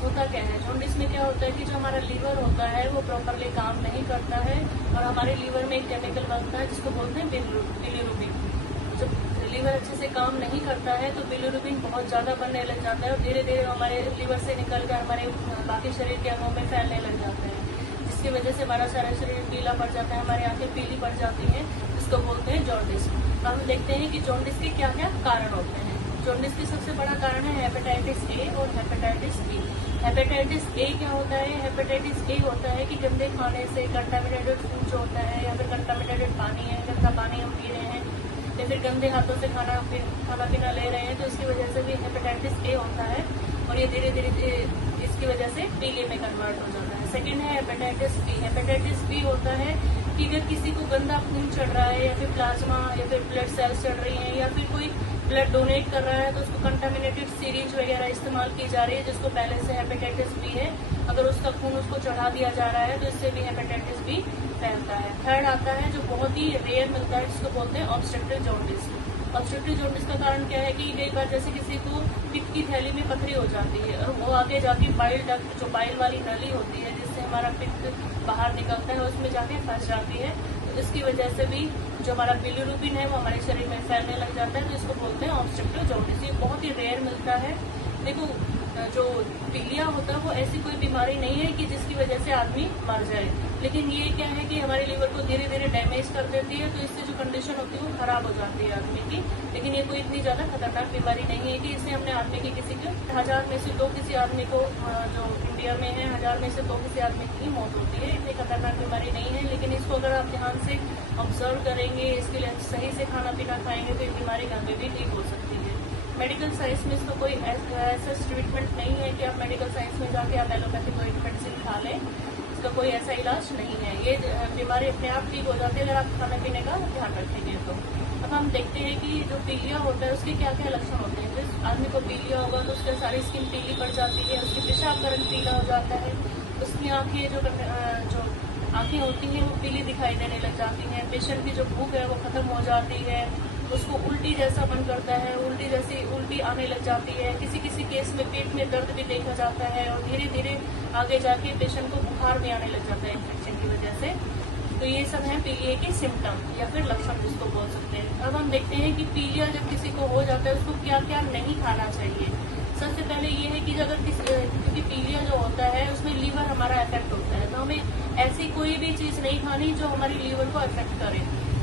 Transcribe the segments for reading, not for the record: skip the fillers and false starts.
होता क्या है? जॉन्डिस में क्या होता है कि जो हमारा लीवर होता है वो प्रॉपरली काम नहीं करता है और हमारे लीवर में एक केमिकल बनता है जिसको बोलते हैं बिलिरुबिन। जब लीवर अच्छे से काम नहीं करता है तो बिलिरुबिन बहुत ज्यादा बनने लग जाता है और धीरे धीरे हमारे लीवर से निकलकर हमारे बाकी शरीर के अंगों में फैलने लग जाता है, जिसकी वजह से हमारा सारा शरीर पीला पड़ जाता है, हमारी आंखें पीली पड़ जाती हैं, जिसको बोलते हैं जॉन्डिस। हम देखते हैं कि जॉन्डिस के क्या क्या कारण होते हैं। जॉन्डिस की सबसे बड़ा कारण है हेपेटाइटिस ए और हेपेटाइटिस बी। हेपेटाइटिस ए क्या होता है? हेपेटाइटिस ए होता है कि गंदे खाने से कंटामिनेटेड फूड जो होता है या फिर कंटामिनेटेड पानी है, गंदा पानी हम पी रहे हैं या फिर गंदे हाथों से खाना पीना ले रहे हैं, तो इसकी वजह से भी हेपेटाइटिस ए होता है और ये धीरे धीरे इसकी वजह से पीले में कन्वर्ट हो जाता है। सेकेंड है हेपेटाइटिस बी। हेपेटाइटिस बी होता है कि अगर किसी को गंदा खून चढ़ रहा है या फिर प्लाज्मा या फिर ब्लड सेल्स चढ़ रही हैं या फिर कोई ब्लड डोनेट कर रहा है तो उसको कंटामिनेटेड सीरीज वगैरह इस्तेमाल की जा रही है जिसको पहले से हेपेटाइटिस बी है, अगर उसका खून उसको चढ़ा दिया जा रहा है तो इससे भी हेपेटाइटिस बी फैलता है। थर्ड आता है जो बहुत ही रेयर मिलता है जिसको बोलते हैं ऑब्स्ट्रक्टिव जॉन्डिस। ऑब्स्ट्रक्टिव जॉन्डिस का कारण क्या है कि कई बार जैसे किसी को पित्त की थैली में पथरी हो जाती है और वो आगे जाके बाइल डक्ट जो बाइल वाली नली होती है जिससे हमारा पित्त बाहर निकलता है उसमें जाके फंस जाती है, तो इसकी वजह से भी जो हमारा बिलिरुबिन है वो हमारे शरीर में फैलने लग जाता है, तो इसको बोलते हैं ऑब्स्ट्रक्टिव जॉन्डिस। ये बहुत ही रेयर मिलता है। देखो जो पीलिया होता है वो ऐसी कोई बीमारी नहीं है कि जिसकी वजह से आदमी मर जाए, लेकिन ये क्या है कि हमारे लीवर को धीरे धीरे डैमेज कर देती है, तो इससे जो कंडीशन होती है वो खराब हो जाती है आदमी की। लेकिन ये कोई इतनी ज्यादा खतरनाक बीमारी नहीं है कि इससे हमने आदमी की किसी को 1000 में से 2 किसी आदमी को जो इंडिया में है 1000 में से 2 किसी आदमी की मौत होती है। इतनी खतरनाक बीमारी नहीं है, लेकिन इसको अगर आप ध्यान से ऑब्जर्व करेंगे, इसके लिए सही से खाना पीना खाएंगे तो ये बीमारी कभी भी ठीक हो सकती है। मेडिकल साइंस में इसका कोई ऐसा ट्रीटमेंट नहीं है कि आप मेडिकल साइंस में जाके आप एलोपैथिक कोई मेडिसिन खा लें, इसका कोई ऐसा इलाज नहीं है। ये बीमारी अपने आप ठीक हो जाती है अगर आप खाने पीने का ध्यान रखेंगे तो। अब हम देखते हैं कि जो पीलिया होता है उसके क्या क्या लक्षण होते हैं। जिस आदमी को पीलिया होगा तो उसकी सारी स्किन पीली पड़ जाती है, उसकी पेशाब का रंग पीला हो जाता है, उसकी आंखें जो आंखें होती हैं वो पीली दिखाई देने लग जाती हैं, पेशेंट की जो भूख है वो खत्म हो जाती है, उसको उल्टी जैसा मन करता है, उल्टी आने लग जाती है, किसी किसी केस में पेट में दर्द भी देखा जाता है और धीरे धीरे आगे जाके पेशेंट को बुखार भी आने लग जाता है इन्फेक्शन की वजह से। तो ये सब है पीलिया के सिम्टम या फिर लक्षण जिसको बोल सकते हैं। अब हम देखते हैं कि पीलिया जब किसी को हो जाता है उसको क्या क्या नहीं खाना चाहिए। सबसे पहले ये है कि अगर क्योंकि पीलिया जो होता है उसमें लीवर हमारा इफेक्ट होता है, तो हमें ऐसी कोई भी चीज नहीं खानी जो हमारी लीवर को इफेक्ट करे,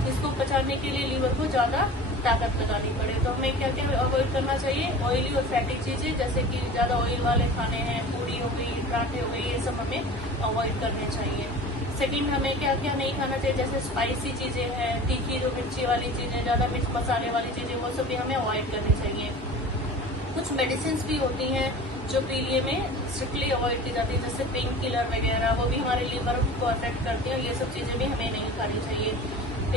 इसको पचाने के लिए लीवर को ज्यादा ताकत लगानी पड़े। तो हमें क्या क्या अवॉइड करना चाहिए? ऑयली और फैटी चीजें जैसे कि ज्यादा ऑयल वाले खाने हैं, पूरी हो गई, पराठे हो गई, ये सब हमें अवॉइड करने चाहिए। सेकंड, हमें क्या क्या नहीं खाना चाहिए? जैसे स्पाइसी चीजें हैं, तीखी जो मिर्ची वाली चीजें, ज्यादा मिर्च मसाले वाली चीजें, वो सब भी हमें अवॉइड करनी चाहिए। कुछ मेडिसिन भी होती हैं जो पीलिया में स्ट्रिक्टली अवॉइड की जाती है, जैसे पेन किलर वगैरह, वो भी हमारे लीवर को अफेक्ट करती है, ये सब चीजें भी हमें नहीं खानी चाहिए।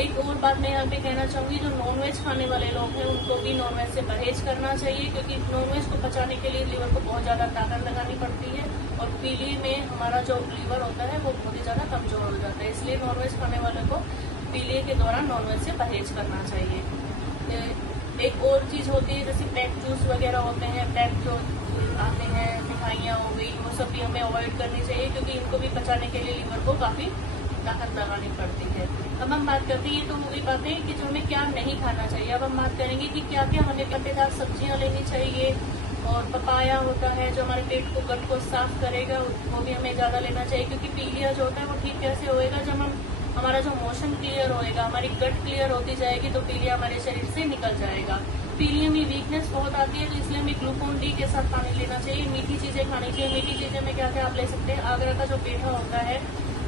एक और बात मैं यहाँ पे कहना चाहूंगी, जो नॉनवेज खाने वाले लोग हैं उनको भी नॉनवेज से परहेज करना चाहिए, क्योंकि नॉनवेज को पचाने के लिए लीवर को बहुत ज्यादा ताकत लगानी पड़ती है और पीलिया में हमारा जो लीवर होता है वो बहुत ही ज्यादा कमजोर हो जाता है, इसलिए नॉनवेज खाने वाले को पीलिया के दौरान नॉनवेज से परहेज करना चाहिए। एक और चीज होती है जैसे पैक जूस वगैरह होते हैं, पैक जो आते हैं, मिठाइयाँ हो गई, वो सब भी हमें अवॉइड करनी चाहिए, क्योंकि इनको भी पचाने के लिए लीवर को काफी ताकत लगानी पड़ती है। अब हम बात करते हैं, तो वो भी बातें कि जो हमें क्या नहीं खाना चाहिए। अब हम बात करेंगे कि क्या क्या हमें पत्तेदार सब्जियां लेनी चाहिए, और पपाया होता है जो हमारे पेट को, गट को साफ करेगा, वो भी हमें ज्यादा लेना चाहिए, क्योंकि पीलिया जो होता है वो ठीक कैसे होएगा? जब हमारा जो मोशन क्लियर होएगा, हमारी गट क्लियर होती जाएगी तो पीलिया हमारे शरीर से निकल जाएगा। पीलिया में वीकनेस बहुत आती है, तो इसलिए हमें ग्लूकोन डी के साथ पानी लेना चाहिए, मीठी चीजें खानी चाहिए। मीठी चीजें में क्या क्या आप ले सकते हैं? आगरा का जो पेठा होता है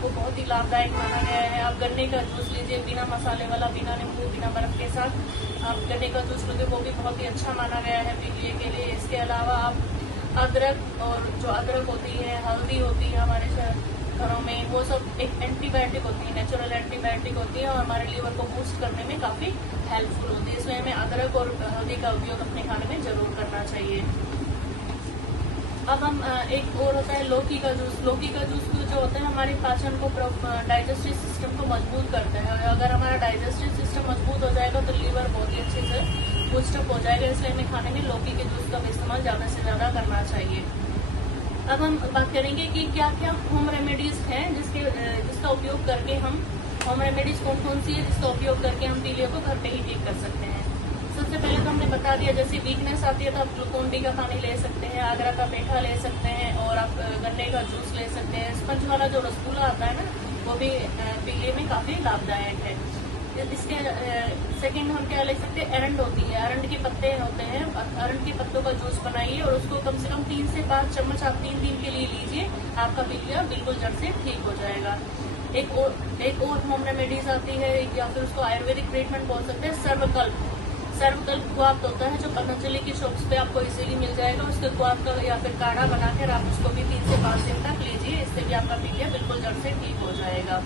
वो बहुत ही लाभदायक माना गया है। आप गन्ने का जूस लीजिए, बिना मसाले वाला, बिना नींबू, बिना बर्फ के साथ आप गन्ने का जूस लोगे, वो भी बहुत ही अच्छा माना गया है पीलिया के लिए। इसके अलावा आप अदरक, और जो अदरक होती है, हल्दी होती है हमारे घरों में, वो सब एक एंटीबायोटिक होती है, नेचुरल एंटीबायोटिक होती है और हमारे लीवर को बूस्ट करने में काफी हेल्पफुल होती है, इसलिए हमें अदरक और हल्दी का उपयोग अपने खाने में जरूर करना चाहिए। अब हम एक और होता है लौकी का जूस। लौकी का जूस जो होता है हमारे पाचन को, डाइजेस्टिव सिस्टम को मजबूत करता है, और अगर हमारा डाइजेस्टिव सिस्टम मजबूत हो जाएगा तो लीवर बहुत ही अच्छे से बूस्टअप हो जाएगा, इसलिए हमें खाने में लौकी के जूस का इस्तेमाल ज्यादा से ज्यादा करना चाहिए। अब हम बात करेंगे कि क्या क्या होम रेमेडीज हैं जिसका उपयोग करके हम होम रेमेडीज कौन कौन सी है जिसका उपयोग करके हम पीलिया को घर पे ही ठीक कर सकते हैं। सबसे पहले तो हमने बता दिया, जैसे वीकनेस आती है तो आप ग्लूकोन डी का पानी ले सकते हैं, आगरा का पेठा ले सकते हैं और आप गन्ने का जूस ले सकते हैं। स्पंज वाला जो रसगुल्ला आता है ना, वो भी पीलिया में काफी लाभदायक है। इसके सेकंड हम क्या ले सकते हैं, अरंड होती है, अरंड के पत्ते होते हैं, अरंड के पत्तों का जूस बनाइए और उसको कम से कम 3 से 5 चम्मच आप 3 दिन के लिए लीजिए, आपका पीलिया बिल्कुल जड़ से ठीक हो जाएगा। एक और होम रेमेडीज आती है, या फिर उसको आयुर्वेदिक ट्रीटमेंट बोल सकते हैं, सर्वकल्प। सर्वकल्प क्वाथ होता है जो पतंजलि की शॉप्स पे आपको इजीली मिल जाएगा। उसके क्वाथ का या फिर काढ़ा बनाकर आप उसको भी 3 से 5 दिन तक लीजिए, इससे भी आपका पीलिया बिल्कुल जड़ से ठीक हो जाएगा।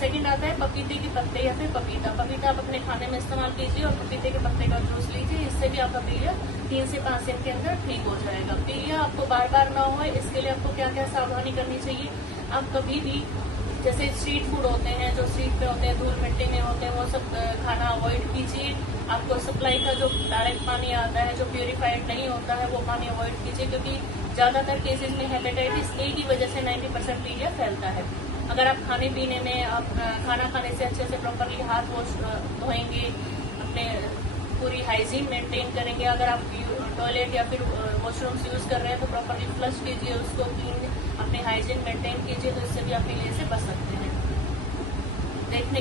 सेकंड आता है पपीते के पत्ते या फिर पपीता। पपीता आप अपने खाने में इस्तेमाल कीजिए और पपीते के पत्ते का जूस लीजिए, इससे भी आपका पीलिया 3 से 5 दिन के अंदर ठीक हो जाएगा। पीलिया आपको बार बार ना हो, इसके लिए आपको क्या क्या सावधानी करनी चाहिए। आप कभी भी जैसे स्ट्रीट फूड होते हैं, जो स्ट्रीट पे होते हैं, धूल मिट्टी में होते हैं, वो सब खाना अवॉइड कीजिए। आपको सप्लाई का जो डायरेक्ट पानी आता है, जो प्यूरिफाइड नहीं होता है, वो पानी अवॉइड कीजिए, क्योंकि ज्यादातर केसेस में हेपेटाइटिस ए की वजह से 90% पीलिया फैलता है। अगर आप खाने पीने में, आप खाना खाने से अच्छे से प्रॉपरली हाथ वॉश धोएंगे, अपने पूरी हाइजीन मेंटेन करेंगे, अगर आप टॉयलेट या फिर वॉशरूम्स यूज कर रहे हैं तो प्रॉपरली फ्लश कीजिए, उसको क्लीन, अपने हाइजीन मेंटेन कीजिए, तो इससे भी आप पीलिया से बच सकते हैं। देखने